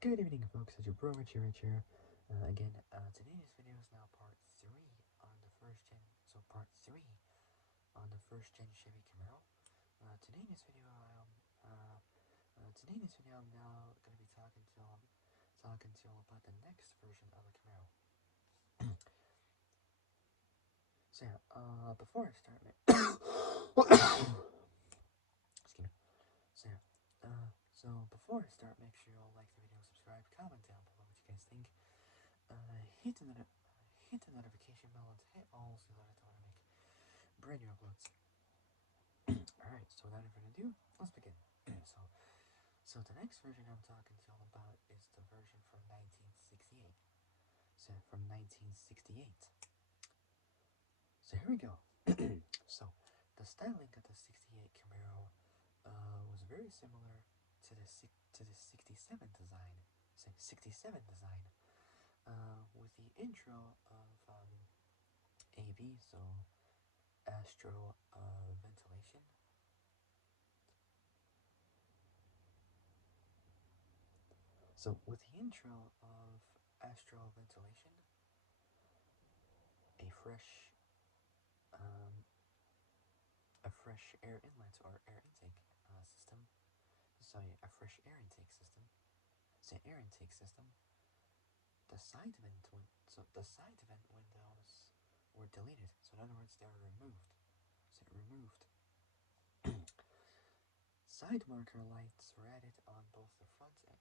Good evening, folks. It's your bro Richie Rich here. Again, today's video is now part 3 on the first gen. So part 3 on the first gen Chevy Camaro. Today's video, I'm now gonna be talking to you all about the next version of the Camaro. So yeah, before I start, excuse me. So before I start, make sure you all like the video, subscribe, comment down below what you guys think. Hit the notification bell and hit all so that I don't want to make brand new uploads. Alright, so without any further ado, let's begin. so the next version I'm talking to you all about is the version from 1968. So from 1968. So here we go. So the styling of the 68 Camaro was very similar to the 67 design. So 67 design. With the intro of AB, so astro ventilation. So with the intro of astro ventilation, a fresh air inlet or air intake system. Sorry, a fresh air intake system. So air intake system. The side vent windows were deleted. So in other words, they were removed. So removed. Side marker lights were added on both the front and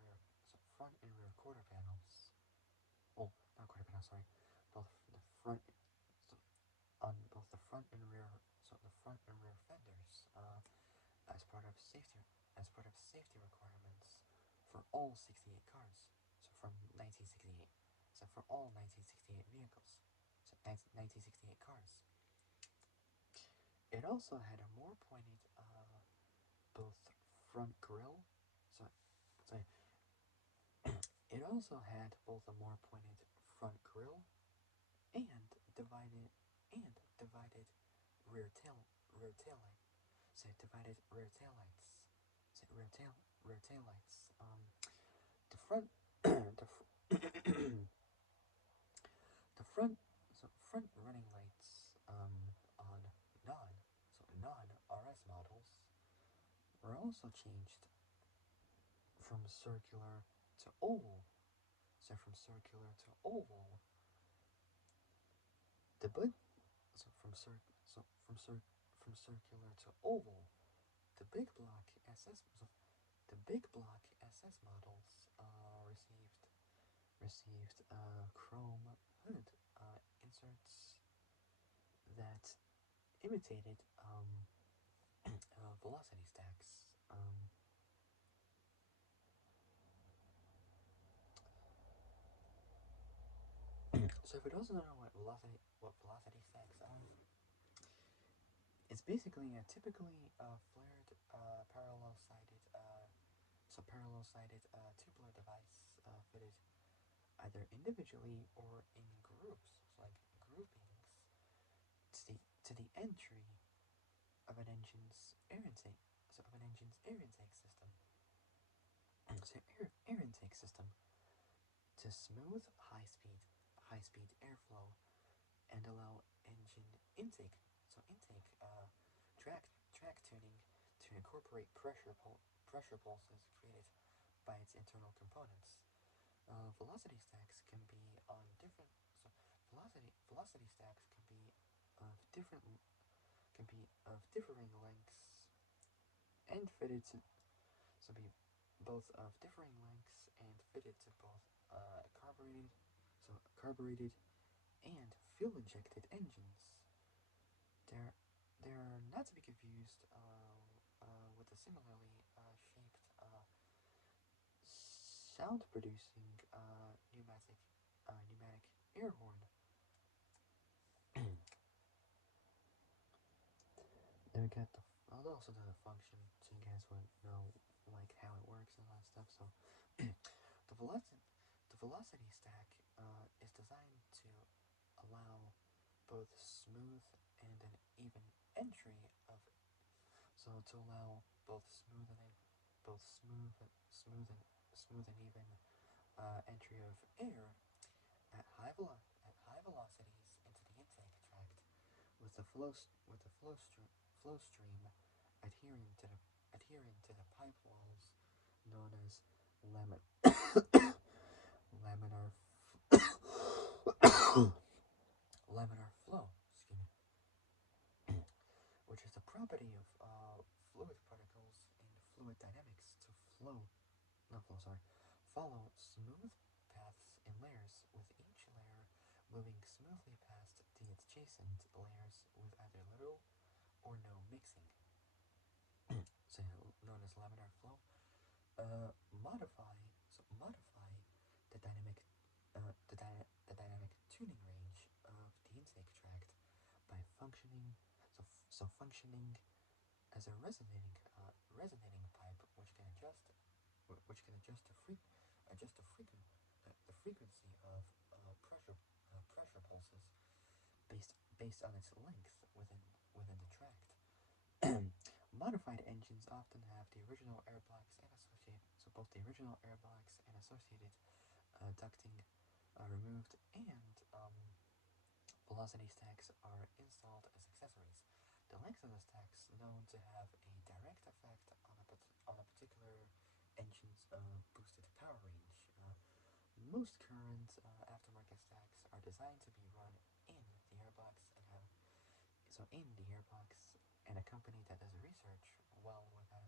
rear. So front and rear quarter panels. Oh, not quarter panels. Sorry, both the front. So on both the front and rear. So the front and rear fenders. As part of safety requirements for all 68 cars. So from 1968. So for all 1968 vehicles. So 1968 cars. It also had a more pointed both front grille. So it also had both a more pointed front grille and divided rear tail light. So divided rear tail lights. So rear tail lights. The front the front running lights on non RS models were also changed from circular to oval. So from circular to oval. The big from circular to oval. The big block SS models received chrome hood inserts that imitated velocity stacks. So if it doesn't know what velocity stacks are, it's basically a typically flared parallel-sided tubular device fitted either individually or in groups, so like groupings, to the entry of an engine's air intake. So of an engine's air intake system. So air intake system to smooth high-speed airflow and allow engine intake. So intake track tuning to incorporate pressure pulses created by its internal components. Velocity stacks can be on different. So velocity stacks can be of differing lengths and fitted to be both of differing lengths and fitted to both carbureted and fuel injected engines. They're not to be confused with the similarly shaped sound producing pneumatic air horn. Then we got also the function, so you guys would know like how it works and all that stuff. So the velocity stack is designed to allow both smooth and an even entry of. So to allow both smooth and smooth and even entry of air at high velocities into the intake tract, with the flow stream adhering to the pipe walls, known as laminar laminar flow. Excuse me, which is the property of fluid particles in fluid dynamics to follow smooth paths in layers, with each layer moving smoothly past the adjacent layers with either little or no mixing, so known as laminar flow. Modify the dynamic tuning range of the intake tract by functioning as a resonating pipe, which can adjust the frequency of pressure pulses based on its length within the tract. Modified engines often have the original air blocks and both the original air blocks and associated ducting removed, and velocity stacks are installed as accessories. The length of the stacks known to have a direct effect on a particular engine's boosted power range. Most current aftermarket stacks are designed to be run in the airbox and have so in the airbox, and a company that does research well with that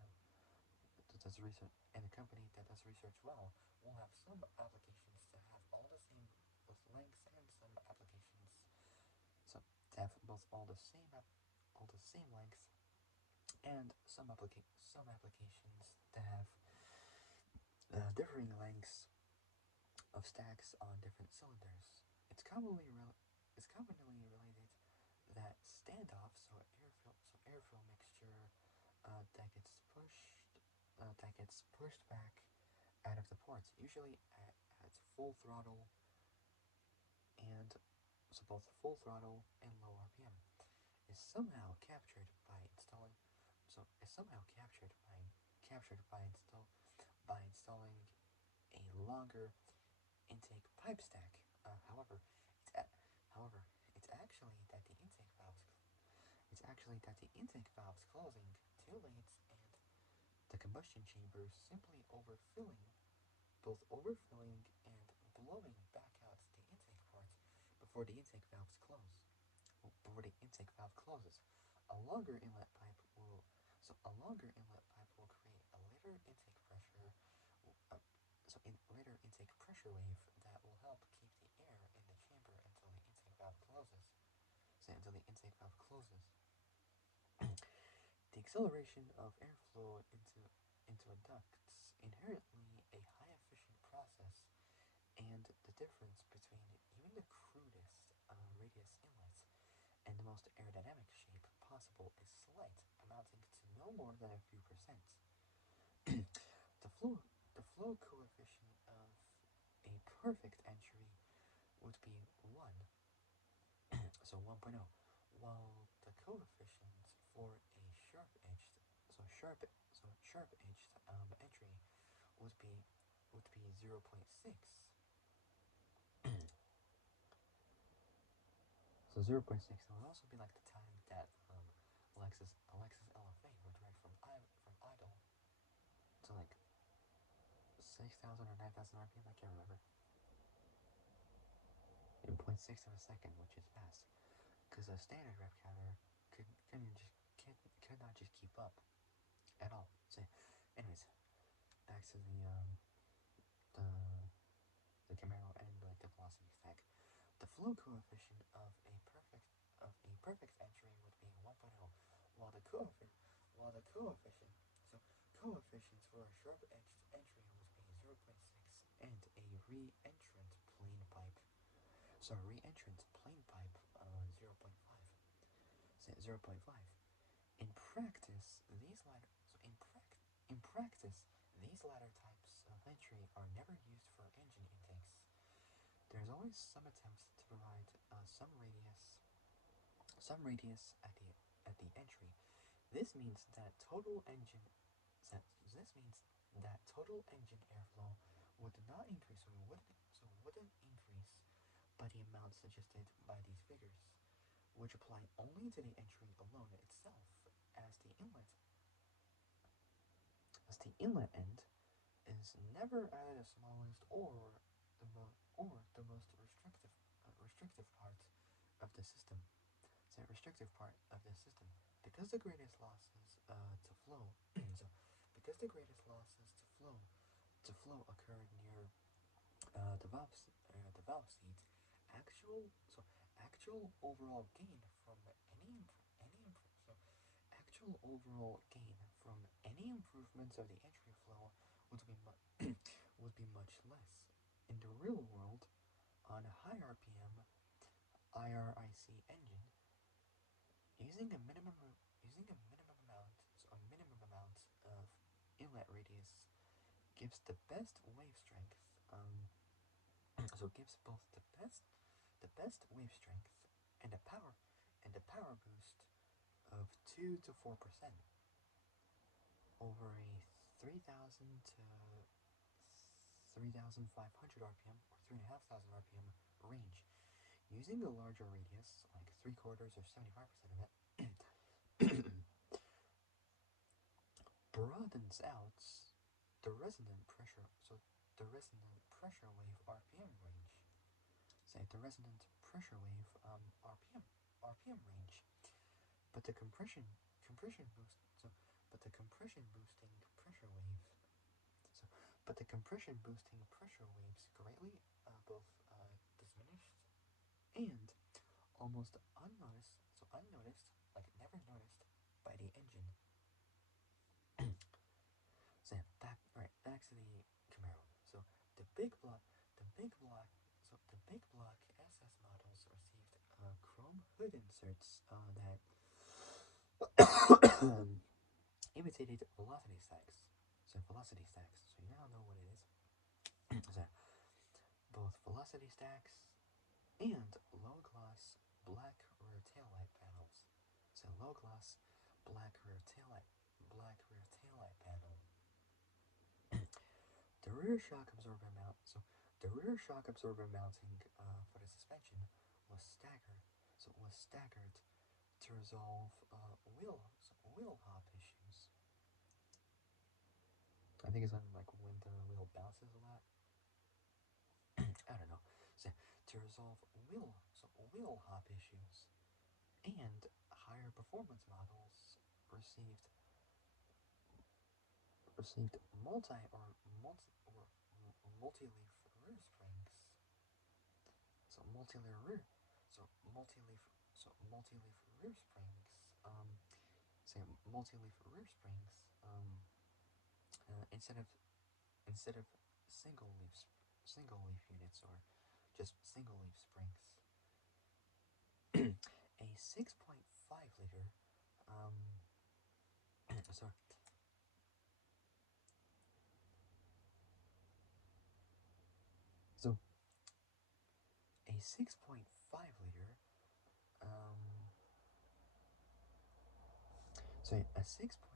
does research and a company that does research well will have some applications to have all the same both lengths, and some applications so to have both all the same length, and some applications to have differing lengths of stacks on different cylinders. It's commonly related that standoff, so airfill mixture that gets pushed back out of the ports, usually at full throttle and both full throttle and low RPM, is somehow captured by installing so is somehow captured by installing a longer intake pipe stack. It's a, however, it's actually that the intake valves closing too late, and the combustion chamber simply overfilling and blowing back out the intake port before the intake valves close. Before the intake valve closes, a longer inlet pipe will create a later intake pressure uh, later intake pressure wave that will help keep the air in the chamber until the intake valve closes. Until the intake valve closes. The acceleration of airflow into a duct's inherently a high efficient process, and the difference between even the crudest radius inlets and the most aerodynamic shape possible is slight, amounting to no more than a few percent. The flow the flow coefficient of a perfect entry would be 1, so 1.0, while the coefficient for a sharp edged entry would be 0.6. So 0.6 would also be like the time that Alexis LFA would ride from idle to like 6,000 or 9,000 RPM. I can't remember. In 0.6 of a second, which is fast, because a standard rep counter could not just keep up at all. So, anyways, back to the the Camaro and like the velocity stack. The flow coefficient of a perfect entry would be 1.0, while the coefficient so coefficients for a sharp edged entry would be 0.6, and a re-entrant plane pipe 0.5. So 0.5. In practice, these latter types of entry are never used for engine intakes. There's always some attempts to provide some radius at the entry. This means that total engine airflow would not increase, wouldn't increase by the amount suggested by these figures, which apply only to the entry alone itself, as the inlet end is never at the smallest or the most restrictive part of the system. So restrictive part of the system, because the greatest losses to flow. So because the greatest losses to flow occur near the valve seat, actual so actual overall gain from actual overall gain from any improvements of the entry flow would be would be much less. In the real world, on a high RPM IRIC engine, using a minimum amount of inlet radius gives the best wave strength. So gives both the best wave strength and the power boost of 2 to 4% over a 3,000 to 3,500 RPM or 3,500 RPM range. Using a larger radius, like 3/4 or 75% of it, broadens out the resonant pressure. So the resonant pressure wave RPM range. Say the resonant pressure wave RPM range. But the compression boost. So but the compression boosting pressure wave. So but the compression boosting pressure waves greatly both diminished and almost unnoticed. So unnoticed, like never noticed by the engine. So back to the Camaro. So the big block, the big block SS models received chrome hood inserts that imitated velocity stacks. So velocity stacks. So you now know what it is. So both velocity stacks and low gloss black rear taillight panels. So low gloss black rear taillight panel. The rear shock absorber mounting for the suspension was staggered. So it was staggered to resolve wheel hop issues. I think it's on like when the wheel bounces a lot. I don't know. So to resolve wheel hop issues, and higher performance models received multi-leaf rear springs. So multi-leaf rear, so multi-leaf, so multi-leaf rear springs. Say multi-leaf rear springs. Instead of single leaf units or just single leaf springs. A 6.5 liter. Sorry. So a 6.5 liter. So a 6.5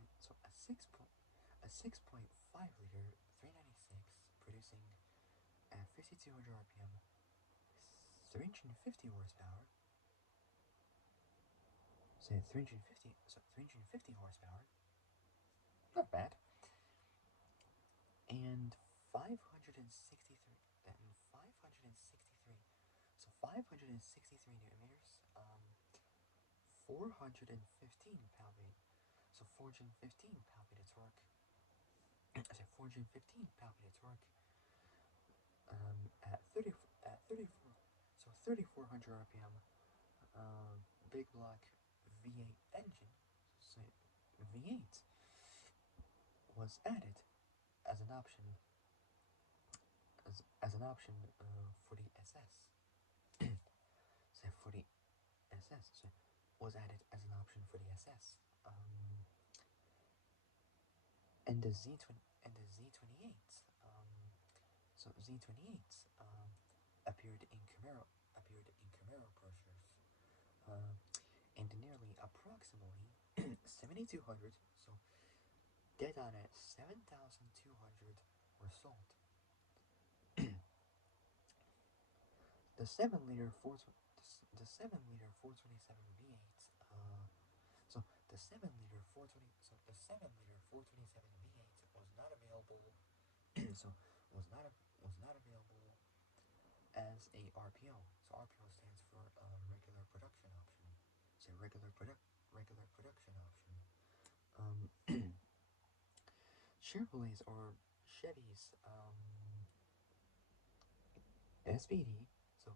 liter 396 producing at 5,200 RPM, 350 horsepower. So 350 horsepower. Not bad. And 563 so 563 newton meters, 415 pound-feet. So 415 pound-feet of torque. So 415 pound-feet of torque. At 34, so 3,400 RPM. Big block V8 engine. So V8 was added as an option for the SS. So for the SS, so was added as an option for the SS. And the Z28. So Z28 appeared in Camaro brochures. And nearly approximately 7,200. So dead on at 7,200 were sold. the 7-liter 427 V8. So the 7-liter 420 so the 7-liter 427 V8 was not available. so was not was not available as a RPO. So RPO stands for regular production option. So regular production option. Chevrolet's or Chevy's SVD. So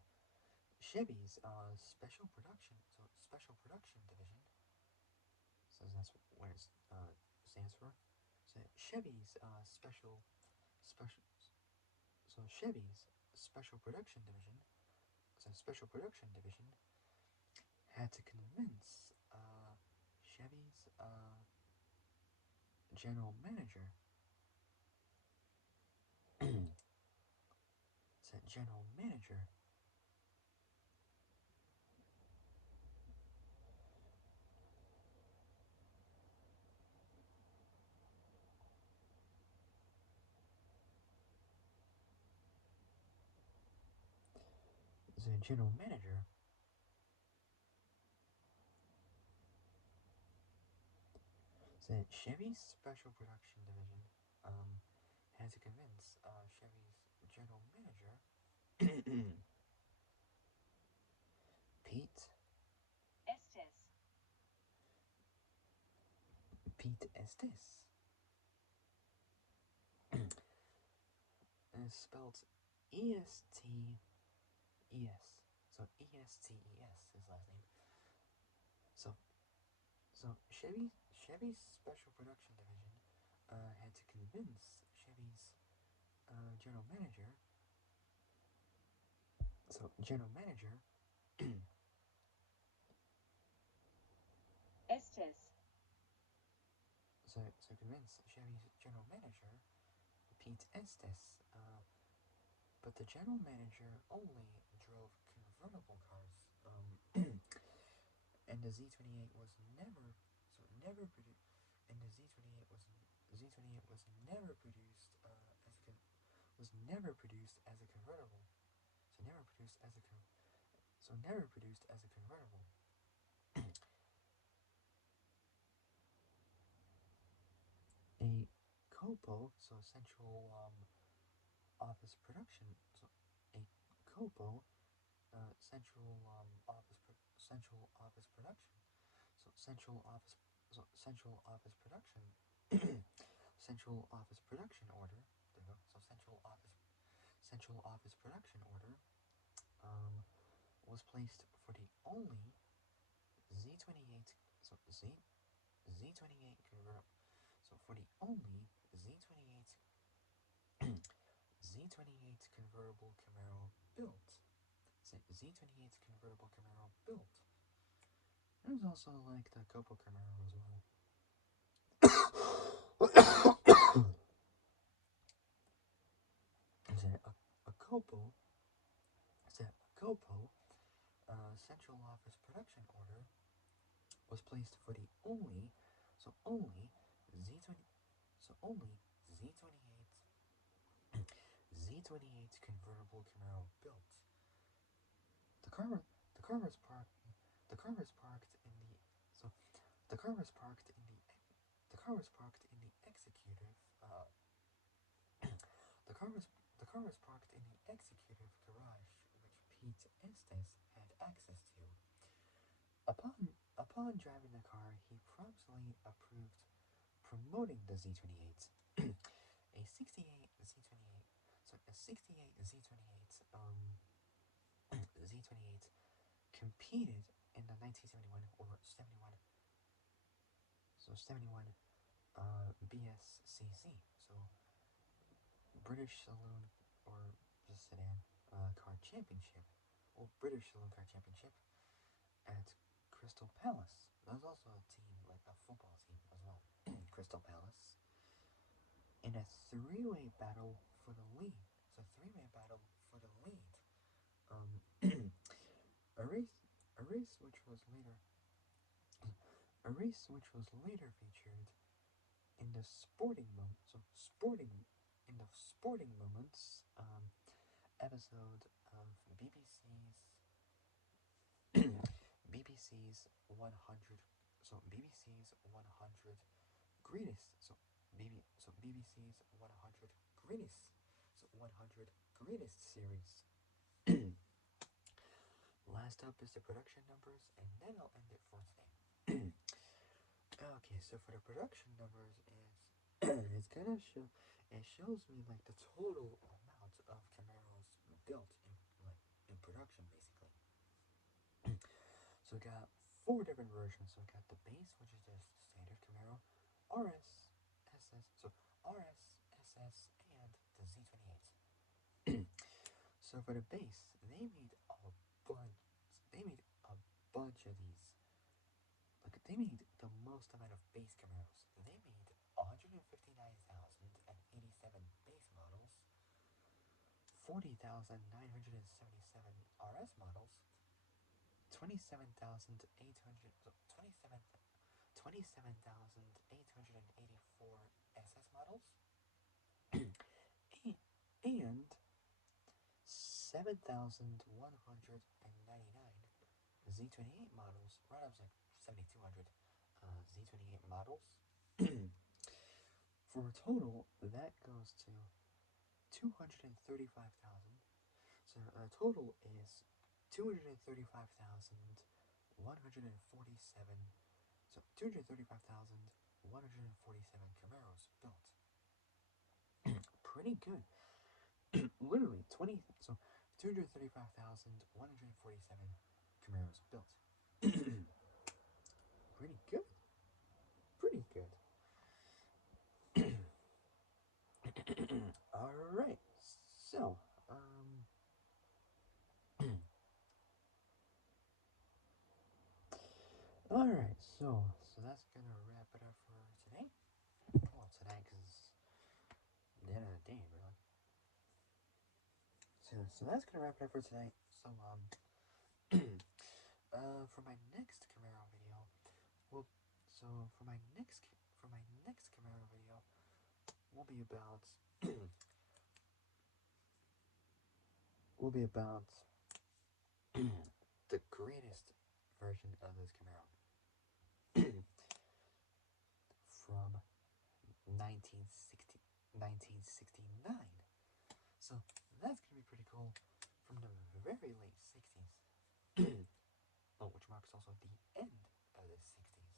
Chevy's special production division. So that's what it stands for. So Chevy's special Chevy's special production division. So special production division had to convince Chevy's general manager. So general manager the general manager said Chevy's special production division had to convince Chevy's general manager Pete Estes. And it's spelled Estes. So Estes, his last name. So Chevy's special production division had to convince Chevy's general manager. So general manager Estes. So convince Chevy's general manager Pete Estes. But the general manager only drove convertible cars. And the Z28 was never produced. And the Z28 was never produced was never produced as a convertible. So never produced as a convertible. A COPO, so central office production. So a COPO, central office production. So central office production. Central office production order. There you go. So central office production order was placed for the only Z28. So Z28 convertible. So for the only Z28 convertible Camaro built. Z28 convertible Camaro built. There's also like the Copo Camaro as well. A Copo central office production order was placed for the only Z20 only Z28 convertible Camaro built. The car the car was parked the car was parked in the so the car was parked in the executive the car was parked in the executive garage which Pete Estes had access to. Upon driving the car, he promptly approved promoting the Z28. A 68 Z28 so a 68 Z28 Z28 competed in the 1971 or 71 BSCC, so British Saloon or just sedan car championship, or British Saloon car championship at Crystal Palace. There's also a team, like a football team as well, Crystal Palace, in a three-way battle for the lead. So three-way battle for the lead. A race which was later featured in the sporting moments episode BBC's 100. So BBC's 100 greatest. BBC's 100 greatest. So 100 greatest series. Last up is the production numbers, and then I'll end it for today. Okay, so for the production numbers is it's gonna show. It shows me like the total amount of Camaros built in production, basically. So we got four different versions. So we got the base, which is the standard Camaro, RS, SS. So RS, SS, and the Z28. So for the base, they made a bunch. They made a bunch of these. Like they made the most amount of base Camaros. They made 159,087 base models, 40,977 RS models, 27,800, 27,884 SS models, and 7,199 Z28 models. Right, I was like 7,200 Z28 models. For a total, that goes to 235,000. So total is 235,147. So 235,147 Camaros built. Pretty good. Literally 20. So 235,147 Camaros built. Pretty good. Pretty good. All right. So all right. So that's gonna wrap it up for today. Well, today, cause the end of the day, really. So that's gonna wrap it up for tonight. So for my next Camaro video, well, so for my next Camaro video, will be about will be about the greatest version of this Camaro from 1960, 1969. So that's gonna be pretty cool. From the very late 60s, which marks also the end of the 60s,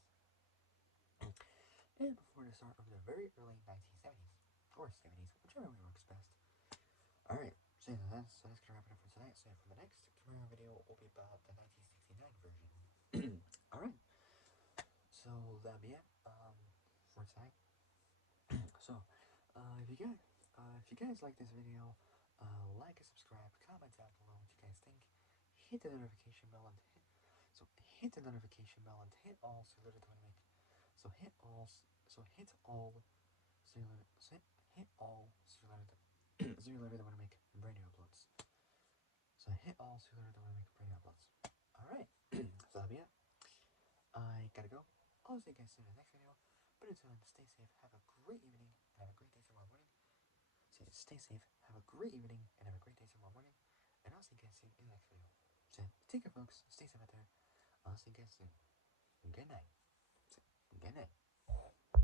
and before the start of the very early 1970s, or 70s, whichever way works best. Alright, so that's gonna wrap it up for tonight. So for the next Camaro video, will be about the 1969 version. Alright, so that'll be it for tonight. So, if you guys like this video, like and subscribe, comment down below what you guys think. Hit the notification bell and hit the notification bell and hit all so you learn to make. So hit all. So hit all. So you learn. So hit all so you learn to. So you learn to want to make brand new uploads. So hit all so you learn to want to make brand new uploads. All right. So that'll be it. I gotta go. I'll see you guys soon in the next video. But until then, stay safe, have a great evening, and have a great day tomorrow morning. So stay safe, have a great evening, and have a great day tomorrow morning. And I'll see you guys soon in the next video. So take care, folks. Stay safe out there. I'll see you guys soon. Good night. Good night.